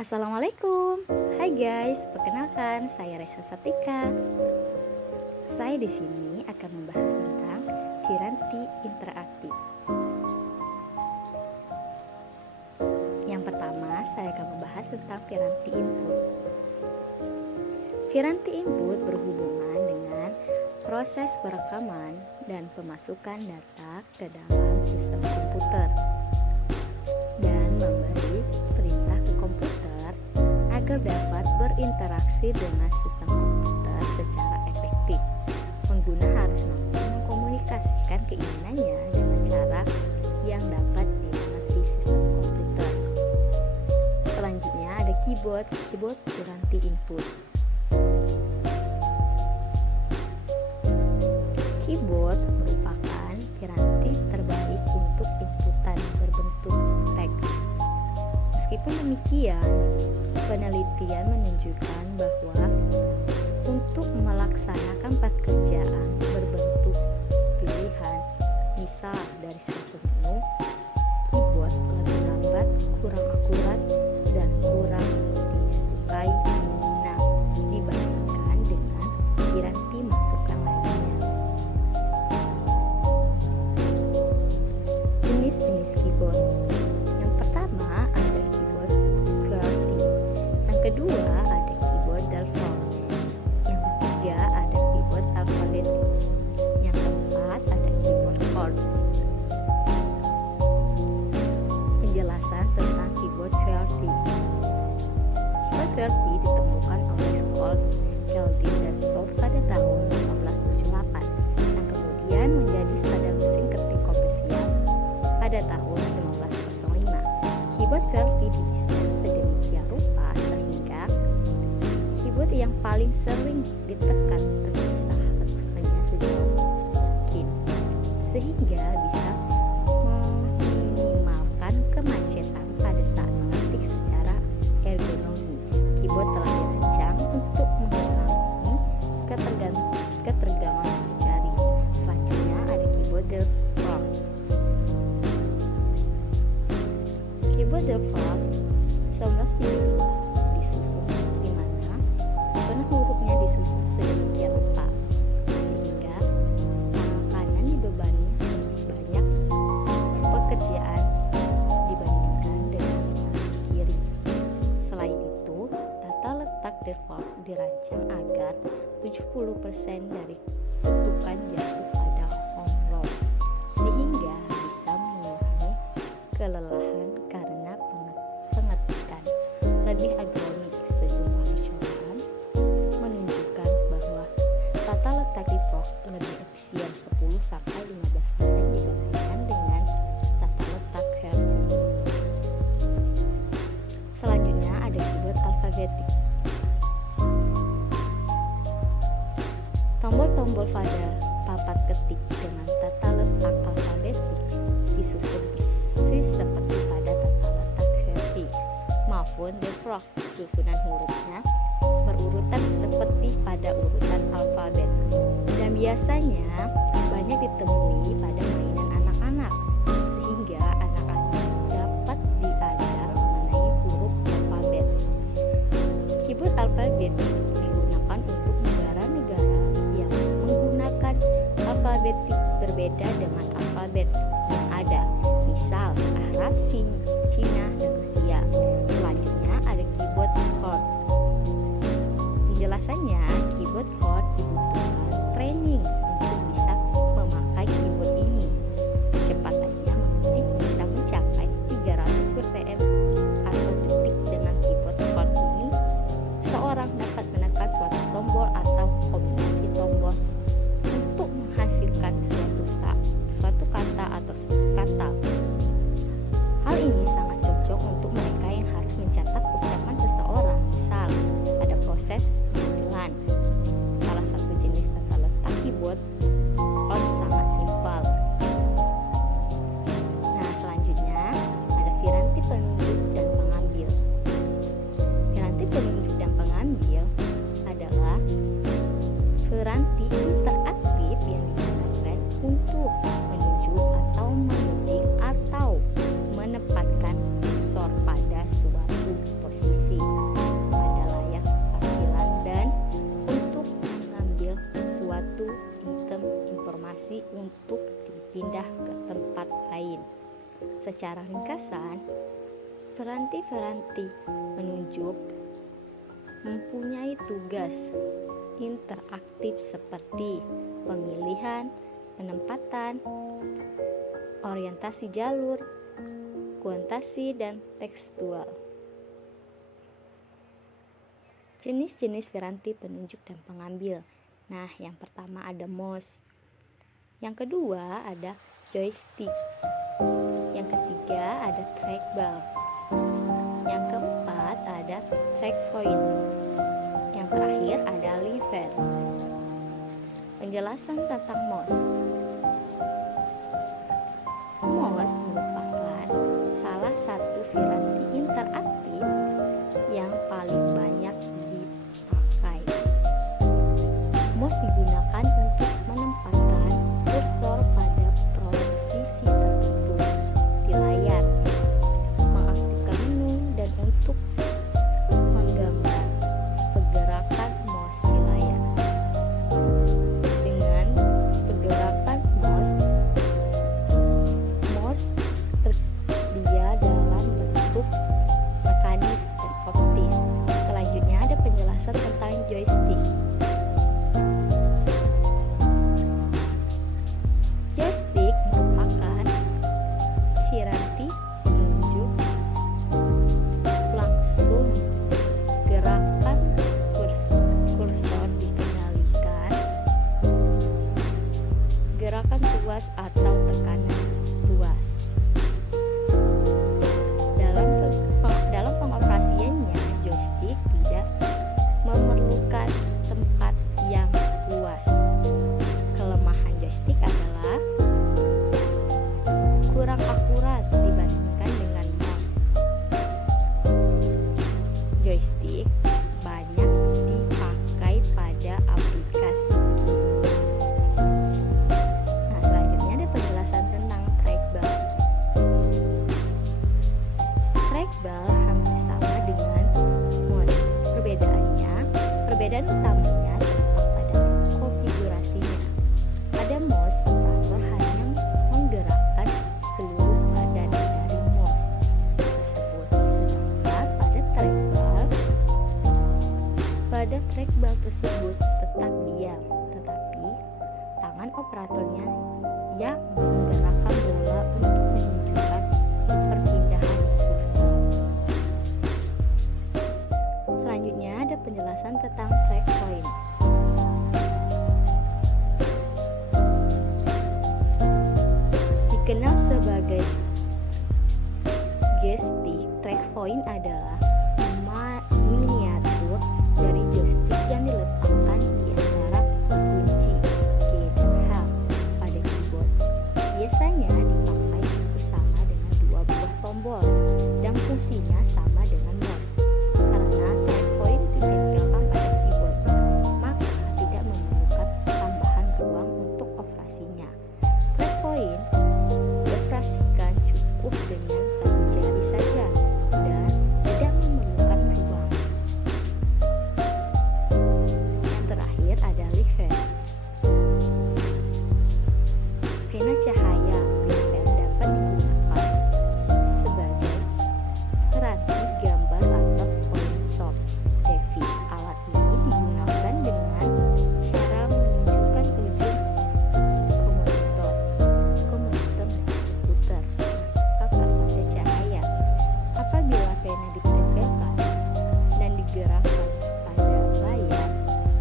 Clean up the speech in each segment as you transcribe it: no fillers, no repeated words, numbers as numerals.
Assalamualaikum. Hai guys, perkenalkan saya Resa Satika. Saya di sini akan membahas tentang Piranti interaktif. Yang pertama, saya akan membahas tentang piranti input. Piranti input berhubungan dengan proses perekaman dan pemasukan data ke dalam sistem komputer dan memberi perintah ke komputer agar dapat berinteraksi dengan sistem komputer secara efektif. Pengguna harus mampu mengkomunikasikan keinginannya dengan cara yang dapat dimengerti sistem komputer. Selanjutnya ada keyboard piranti input. Keyboard merupakan piranti terbaik untuk inputan berbentuk teks. Meskipun demikian, penelitian menunjukkan bahwa untuk melaksanakan pekerjaan berbentuk pilihan, misal dari suatu menu, keyboard lebih lambat, kurang akurat, dan kurang disukai pengguna dibandingkan dengan piranti masukan lainnya. Jenis-jenis keyboard. Yang pertama ada keyboard QWERTY. Yang kedua ada keyboard Delphort. Yang ketiga ada keyboard alfabetik. Yang keempat ada keyboard chord. Penjelasan tentang keyboard QWERTY. Keyboard QWERTY ditemukan oleh Scott Kelvin dan Solf pada tahun 1978 yang kemudian menjadi standar mesin ketik komersial pada tahun 1905. Keyboard QWERTY didesain sedemikian rupa sehingga keyboard yang paling sering ditekan terpisah hanya sejauh mungkin, sehingga bisa meminimalkan kemacetan pada saat mengetik secara ergonomi. Keyboard telah dirancang untuk mengurangi ketegangan jari. Selanjutnya ada keyboard Delphort. Keyboard Delphort 1972 disusun di mana zona hurufnya disusun sedemikian rupa sehingga tangan kanan dibebani lebih banyak pekerjaan dibandingkan dengan tangan kiri. Selain itu, tata letak Delphort dirancang agar 70% dari ketukan jatuh pada home row sehingga bisa mengurangi kelelahan karena pengetikan. Lebih ergonomik, sejumlah percobaan menunjukkan bahwa tata letak Delphort lebih efisien 10-15% dibandingkan dengan tata letak QWERTY. Selanjutnya ada keyboard alfabetik. Tombol-tombol pada papan ketik dengan tata letak alfabetik disusun persis seperti pada tata letak QWERTY maupun Delphort. Susunan hurufnya berurutan seperti pada urutan alfabet dan biasanya banyak ditemui pada mainan anak-anak sehingga anak-anak dapat diajar mengenai huruf alfabet. Keyboard alfabetik digunakan untuk negara-negara yang menggunakan alfabetik berbeda dengan alfabet yang ada, misal Arab, Cina, dan Rusia. Selanjutnya ada keyboard chord. Penjelasannya, keyboard chord dibutuhkan training untuk bisa memakai keyboard ini. Kecepatannya untuk dipindah ke tempat lain. Secara ringkasan, piranti-piranti penunjuk mempunyai tugas interaktif seperti pemilihan, penempatan, orientasi jalur, kuantasi, dan tekstual. Jenis-jenis piranti penunjuk dan pengambil. Nah, yang pertama ada mouse. Yang kedua ada joystick. Yang ketiga ada trackball. Yang keempat ada trackpoint. Yang terakhir ada lever. Penjelasan tentang mouse. Mouse merupakan salah satu piranti interaktif yang paling banyak dipakai. Mouse digunakan untuk menempatkan kursor pada posisi tertentu di layar, mengaktifkan menu, dan untuk menggambar pergerakan mouse di layar. Dengan pergerakan mouse tersedia dalam bentuk mekanis dan optis. Selanjutnya ada penjelasan tentang joystick. Joystick merupakan piranti penunjuk langsung. Gerakan kursor dikendalikan gerakan tuas atau tekanan tuas. Dalam pengoperasiannya, joystick tidak memerlukan tempat yang luas. Kelemahan joystick adalah kurang akurat dibandingkan dengan mouse. Joystick banyak dipakai pada aplikasi game. Nah, selanjutnya ada penjelasan tentang trackball. Trackball hampir sama dengan mouse. Perbedaan utamanya terletak pada konfigurasinya. Pada mouse, operator hanya menggerakkan seluruh badan dari mouse tersebut. Sedangkan pada trackball tersebut tetap diam, tetapi tangan operatornya yang menggerakkan bola untuk menunjukkan perpindahan kursor. Selanjutnya ada penjelasan tentang trackpoint. Dikenal sebagai joystick, trackpoint adalah miniatur dari joystick yang diletakkan di antara kunci G dan H pada keyboard. Biasanya dipakai bersama dengan dua buah tombol dan fungsinya sama dengan mouse. Karena trackpoint ditempelkan pada keyboard, maka tidak memerlukan tambahan ruang untuk operasinya. Trackpoint dioperasikan cukup dengan satu jari saja dan tidak memerlukan ruang. Yang terakhir ada lever. Pena cahaya lever dapat digunakan sebagai piranti gambar atau point soft device. Alat ini digunakan dengan cara menunjukkan ujung komputer komputer maka pada cahaya. Apabila pena ditempelkan dan digerakkan pada layar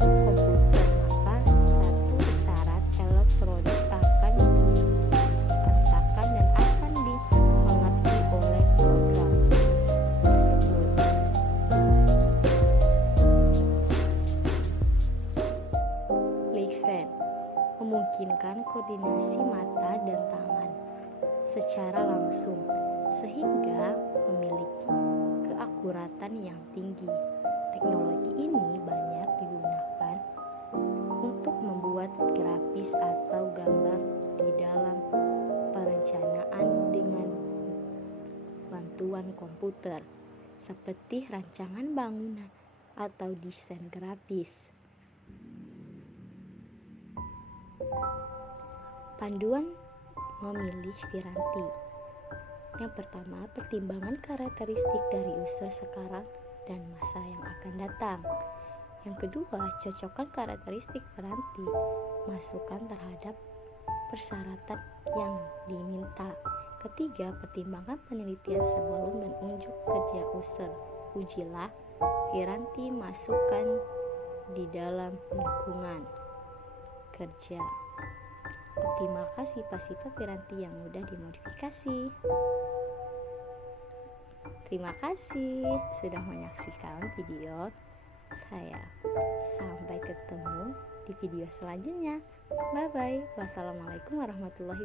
komputer, maka satu isyarat elektronik akan dibentangkan dan akan dimengerti oleh program tersebut. Lever memungkinkan koordinasi mata dan tangan secara langsung sehingga memiliki keakuratan yang tinggi. Teknologi ini banyak digunakan untuk membuat grafis atau gambar di dalam perencanaan dengan bantuan komputer, seperti rancangan bangunan atau desain grafis. Panduan memilih Piranti. Yang pertama, pertimbangan karakteristik dari user sekarang dan masa yang akan datang. Yang kedua, cocokkan karakteristik piranti, masukan terhadap persyaratan yang diminta. Ketiga, pertimbangkan penelitian sebelum dan unjuk kerja user. Ujilah piranti masukan di dalam lingkungan kerja. Optimalkan sifat-sifat piranti yang mudah dimodifikasi. Terima kasih sudah menyaksikan video saya. Sampai ketemu di video selanjutnya. Bye bye. Wassalamualaikum warahmatullahi wabarakatuh.